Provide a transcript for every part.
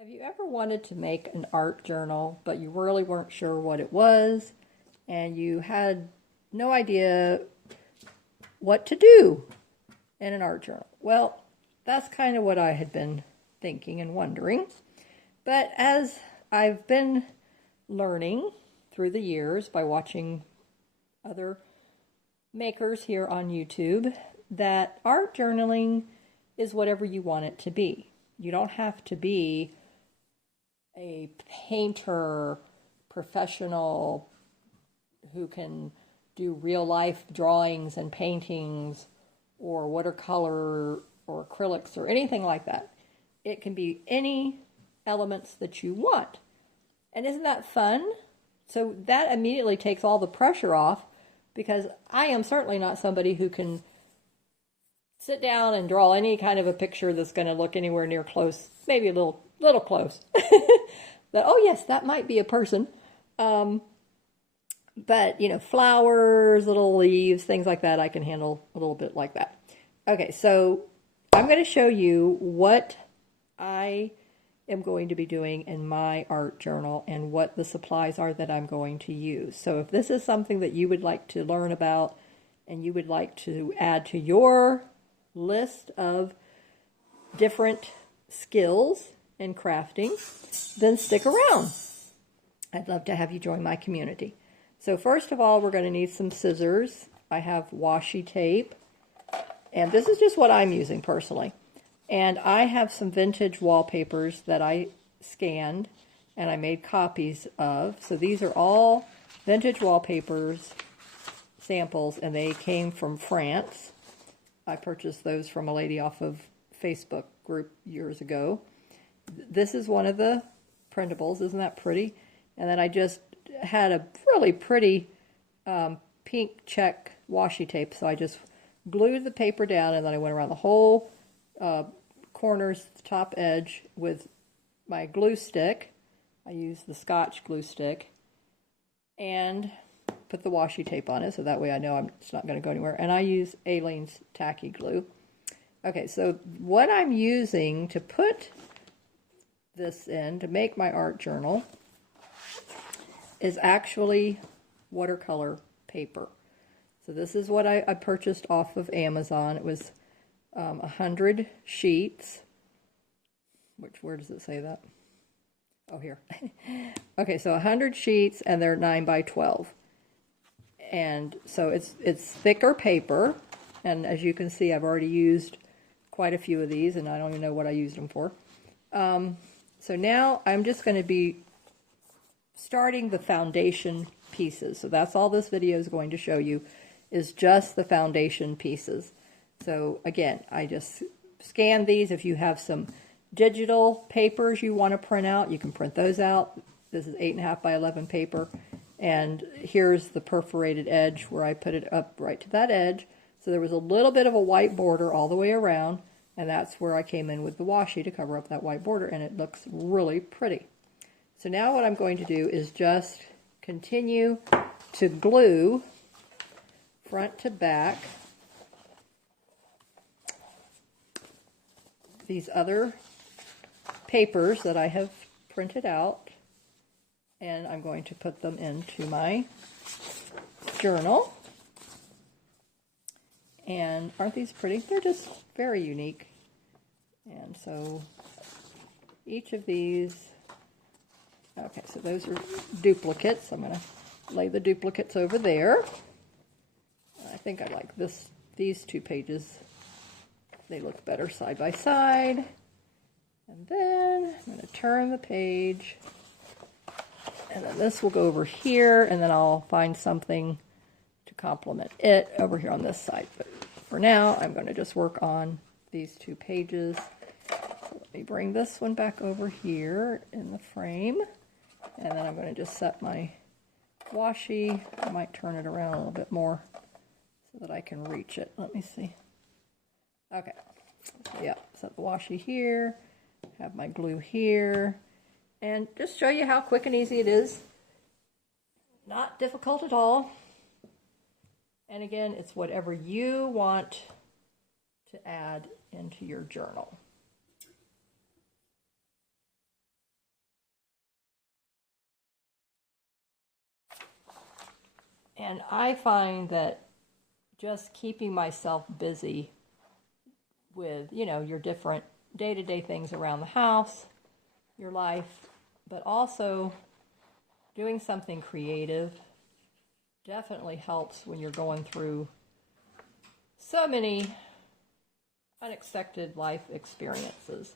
Have you ever wanted to make an art journal, but you really weren't sure what it was, and you had no idea what to do in an art journal? Well, that's kind of what I had been thinking and wondering. But as I've been learning through the years by watching other makers here on YouTube, that art journaling is whatever you want it to be. You don't have to be a painter, professional who can do real life drawings and paintings or watercolor or acrylics or anything like that. It can be any elements that you want. And isn't that fun? So that immediately takes all the pressure off, because I am certainly not somebody who can sit down and draw any kind of a picture that's going to look anywhere near close, maybe a little close. That, oh yes, that might be a person. But, flowers, little leaves, things like that, I can handle a little bit like that. Okay, so I'm going to show you what I am going to be doing in my art journal and what the supplies are that I'm going to use. So if this is something that you would like to learn about and you would like to add to your list of different skills in crafting, then stick around. I'd love to have you join my community. So first of all, we're going to need some scissors. I have washi tape, and this is just what I'm using personally. And I have some vintage wallpapers that I scanned and I made copies of. So these are all vintage wallpapers samples, and they came from France. I purchased those from a lady off of Facebook group years ago. This is one of the printables. Isn't that pretty? And then I just had a really pretty pink check washi tape. So I just glued the paper down, and then I went around the whole corners, the top edge, with my glue stick. I used the Scotch glue stick and put the washi tape on it, so that way I know it's not going to go anywhere. And I use Aleene's tacky glue. Okay, so what I'm using to put this in to make my art journal is actually watercolor paper. So this is what I purchased off of Amazon. It was 100 sheets, where does it say that? Oh, here. Okay, so 100 sheets, and they're 9 by 12. And so it's thicker paper, and as you can see, I've already used quite a few of these, and I don't even know what I used them for. So now I'm just going to be starting the foundation pieces. So that's all this video is going to show you, is just the foundation pieces. So again, I just scan these. If you have some digital papers you want to print out, you can print those out. This is 8.5 by 11 paper. And here's the perforated edge where I put it up right to that edge. So there was a little bit of a white border all the way around, and that's where I came in with the washi to cover up that white border, and it looks really pretty. So now what I'm going to do is just continue to glue front to back these other papers that I have printed out, and I'm going to put them into my journal. And aren't these pretty? They're just very unique. And so each of these, okay, so those are duplicates. I'm going to lay the duplicates over there. I think I like these two pages. They look better side by side. And then I'm going to turn the page. And then this will go over here, and then I'll find something to complement it over here on this side. But for now, I'm going to just work on these two pages. So let me bring this one back over here in the frame. And then I'm going to just set my washi. I might turn it around a little bit more so that I can reach it. Let me see. Okay. Yeah, set the washi here. Have my glue here. And just show you how quick and easy it is. Not difficult at all. And again, it's whatever you want to add into your journal. And I find that just keeping myself busy with, you know, your different day-to-day things around the house, your life, but also doing something creative definitely helps when you're going through so many unexpected life experiences.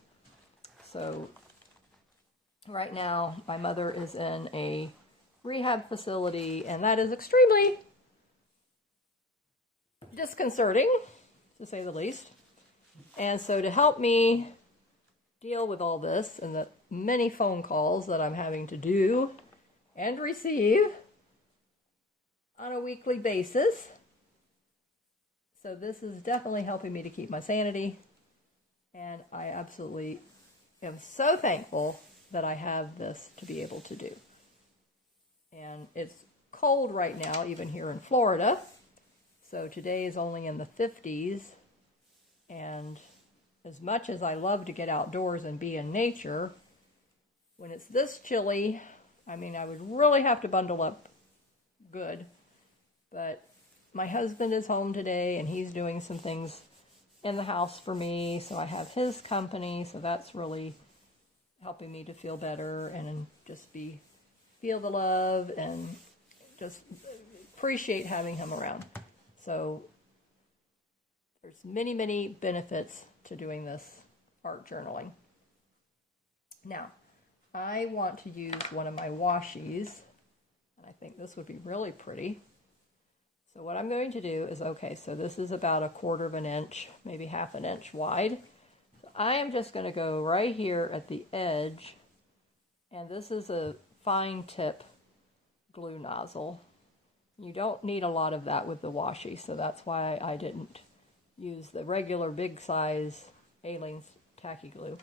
So right now, my mother is in a rehab facility, and that is extremely disconcerting, to say the least. And so to help me deal with all this and the many phone calls that I'm having to do and receive on a weekly basis, so this is definitely helping me to keep my sanity, and I absolutely am so thankful that I have this to be able to do. And it's cold right now, even here in Florida. So today is only in the 50s. And as much as I love to get outdoors and be in nature, when it's this chilly, I mean, I would really have to bundle up good. But my husband is home today, and he's doing some things in the house for me. So I have his company, so that's really helping me to feel better and just feel the love and just appreciate having him around. So there's many, many benefits to doing this art journaling. Now, I want to use one of my washis, and I think this would be really pretty. So what I'm going to do is, okay, so this is about 1/4 of an inch, maybe 1/2 an inch wide. So I am just going to go right here at the edge, and this is a fine tip glue nozzle. You don't need a lot of that with the washi, so that's why I didn't use the regular big size Aleene's tacky glue,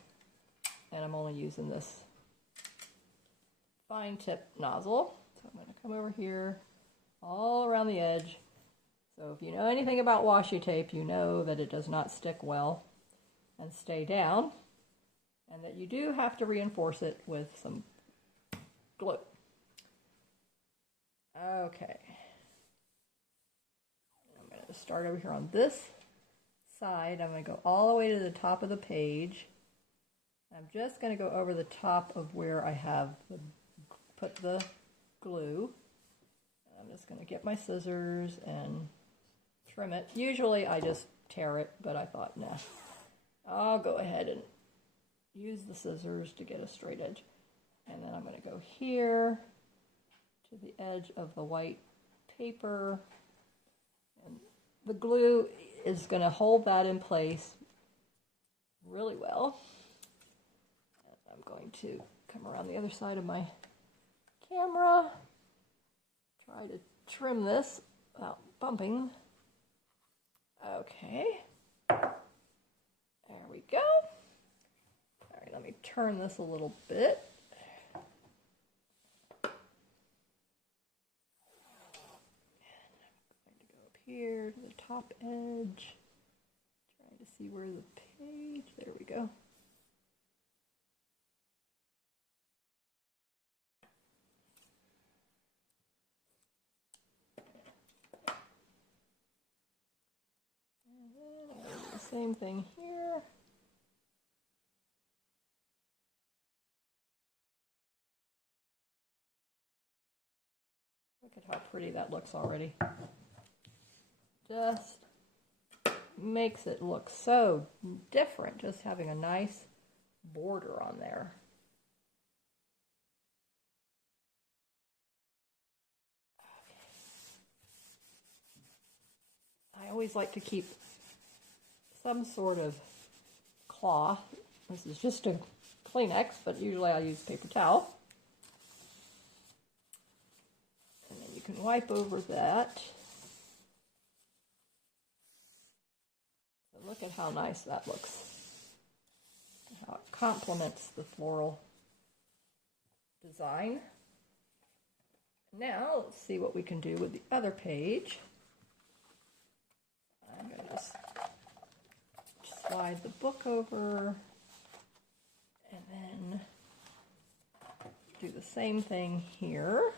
and I'm only using this fine tip nozzle. So I'm going to come over here all around the edge. So if you know anything about washi tape, you know that it does not stick well and stay down, and that you do have to reinforce it with some glue. Okay. I'm going to start over here on this side. I'm going to go all the way to the top of the page. I'm just going to go over the top of where I have put the glue. I'm just going to get my scissors and trim it. Usually I just tear it, but I thought, nah, I'll go ahead and use the scissors to get a straight edge. And then I'm going to go here to the edge of the white paper. And the glue is going to hold that in place really well. And I'm going to come around the other side of my camera. Try to trim this without bumping. Okay. There we go. All right, let me turn this a little bit. Here to the top edge, trying to see where the page, there we go. And then I'll do the same thing here. Look at how pretty that looks already. Just makes it look so different, just having a nice border on there. I always like to keep some sort of cloth. This is just a Kleenex, but usually I use paper towel. And then you can wipe over that. Look at how nice that looks. How it complements the floral design. Now, let's see what we can do with the other page. I'm going to just slide the book over and then do the same thing here.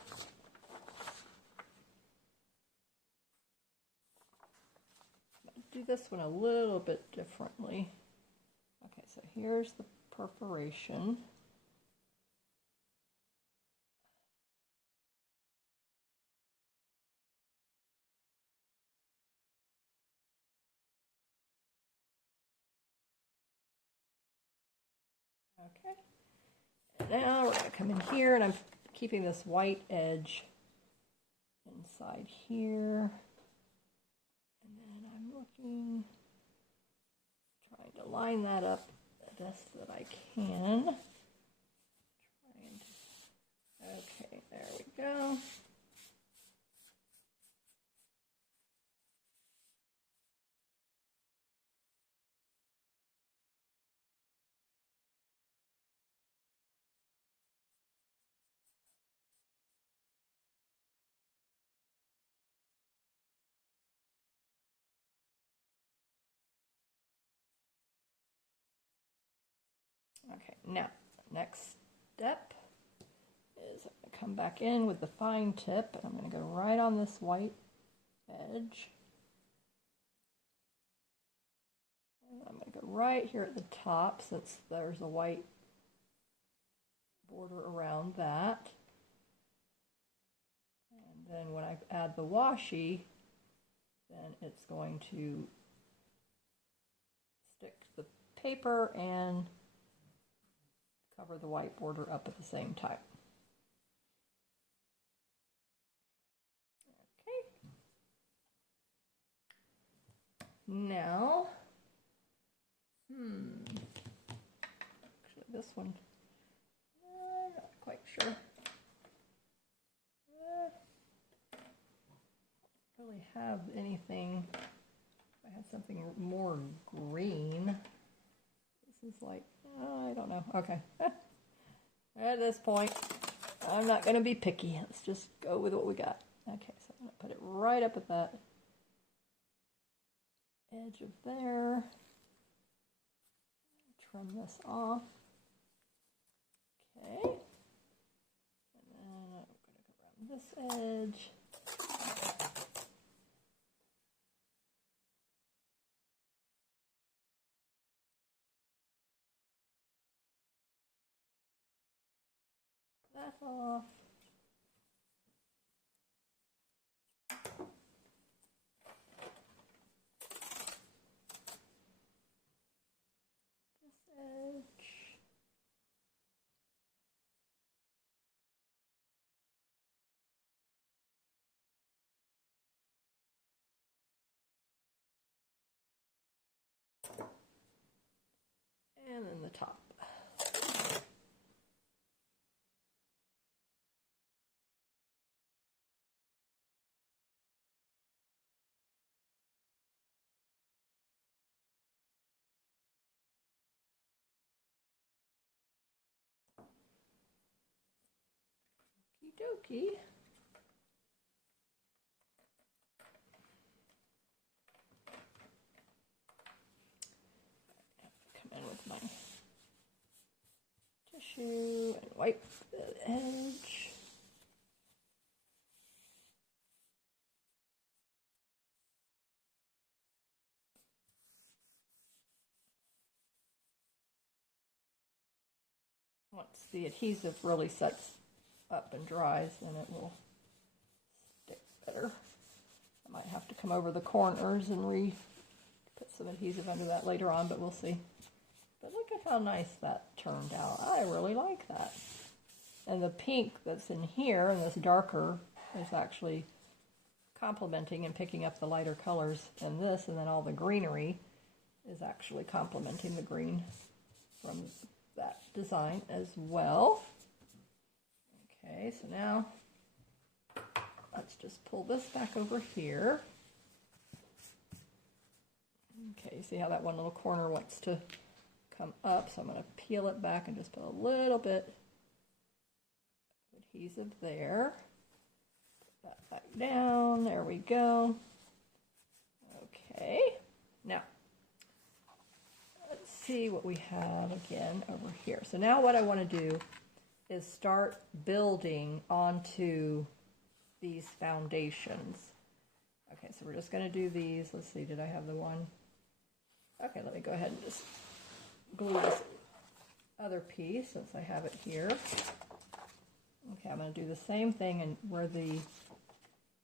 do this one a little bit differently. Okay, so here's the perforation. Okay, and now we're going to come in here, and I'm keeping this white edge inside here. And then I'm looking, trying to line that up the best that I can. Okay, there we go. Okay, now, next step is I'm going to come back in with the fine tip, and I'm going to go right on this white edge. And I'm going to go right here at the top, since there's a white border around that. And then when I add the washi, then it's going to stick to the paper and cover the white border up at the same time. Okay. Now, actually this one, I'm not quite sure. Don't really have anything. If I had something more green. This is like, I don't know. Okay. At this point, I'm not going to be picky. Let's just go with what we got. Okay, so I'm going to put it right up at that edge of there. Trim this off. Okay. And then I'm going to go around this edge. That off. This edge. And then the top. Okie dokie. Come in with my tissue and wipe the edge. Once the adhesive really sets up and dries, then it will stick better. I might have to come over the corners and put some adhesive under that later on, but we'll see. But look at how nice that turned out. I really like that. And the pink that's in here, and this darker, is actually complementing and picking up the lighter colors in this, and then all the greenery is actually complementing the green from that design as well. Okay, so now let's just pull this back over here. Okay, see how that one little corner wants to come up, so I'm going to peel it back and just put a little bit of adhesive there. Put that back down, there we go. Okay, now let's see what we have again over here. So now what I want to do is start building onto these foundations. Okay, so we're just going to do these. Let's see, did I have the one? Okay, let me go ahead and just glue this other piece since I have it here. Okay, I'm going to do the same thing and where the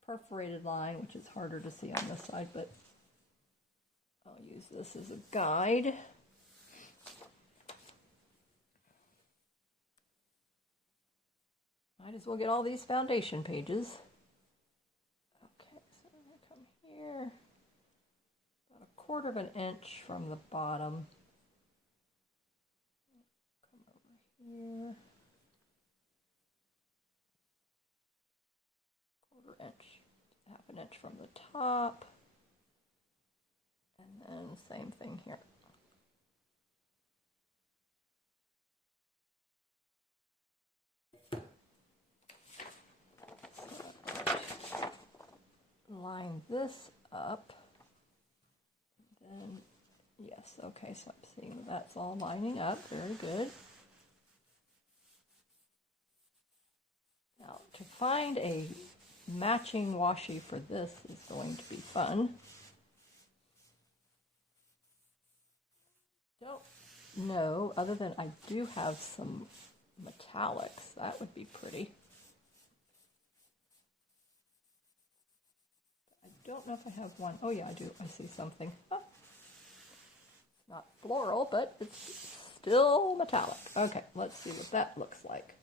perforated line, which is harder to see on this side, but I'll use this as a guide. Might as well get all these foundation pages. Okay, so I'm going to come here, about 1/4 of an inch from the bottom. Come over here. 1/4 inch, 1/2 inch from the top. And then same thing here. Line this up. And then, yes, okay, so I'm seeing that's all lining up. Very good. Now, to find a matching washi for this is going to be fun. Don't know, other than I do have some metallics. That would be pretty. I don't know if I have one. Oh yeah, I do. I see something. Oh. Not floral, but it's still metallic. Okay, let's see what that looks like.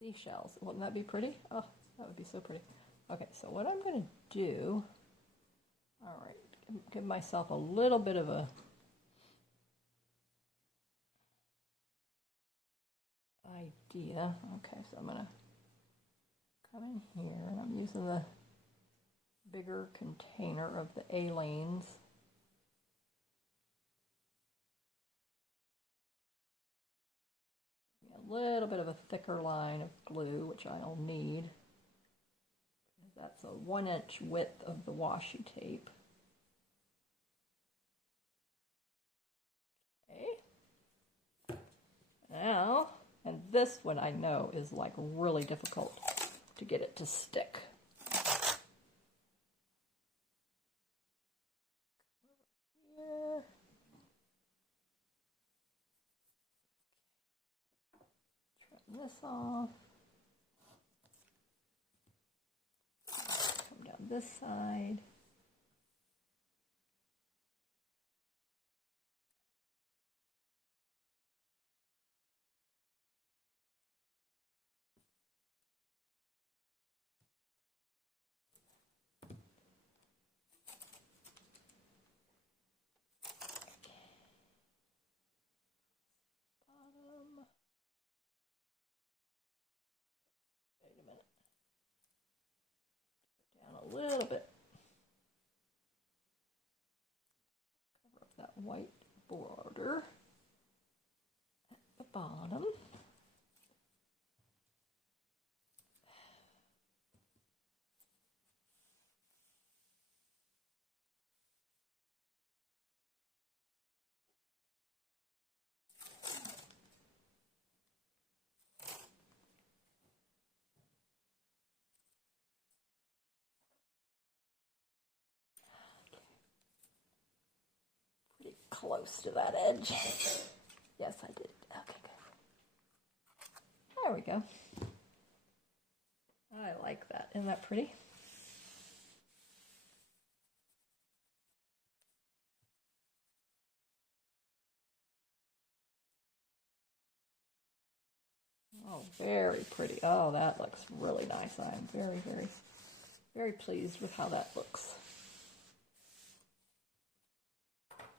Seashells. Wouldn't that be pretty? Oh, that would be so pretty. Okay, so what I'm going to do, all right, give myself a little bit of a idea. Okay, so I'm going to come in here, and I'm using the bigger container of the A-lanes. A little bit of a thicker line of glue, which I'll need. That's a 1 inch width of the washi tape. Okay. Now, and this one I know is like really difficult to get it to stick. Here. Trim this off. Come down this side. A little bit. Cover up that white border at the bottom. Close to that edge. Yes, I did. Okay, good. There we go. I like that. Isn't that pretty? Oh, very pretty. Oh, that looks really nice. I'm very, very, very pleased with how that looks.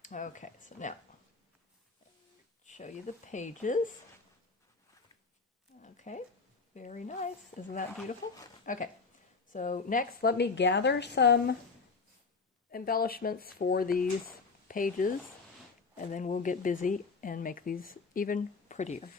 Okay, so now, show you the pages. Okay, very nice. Isn't that beautiful? Okay, so next let me gather some embellishments for these pages, and then we'll get busy and make these even prettier.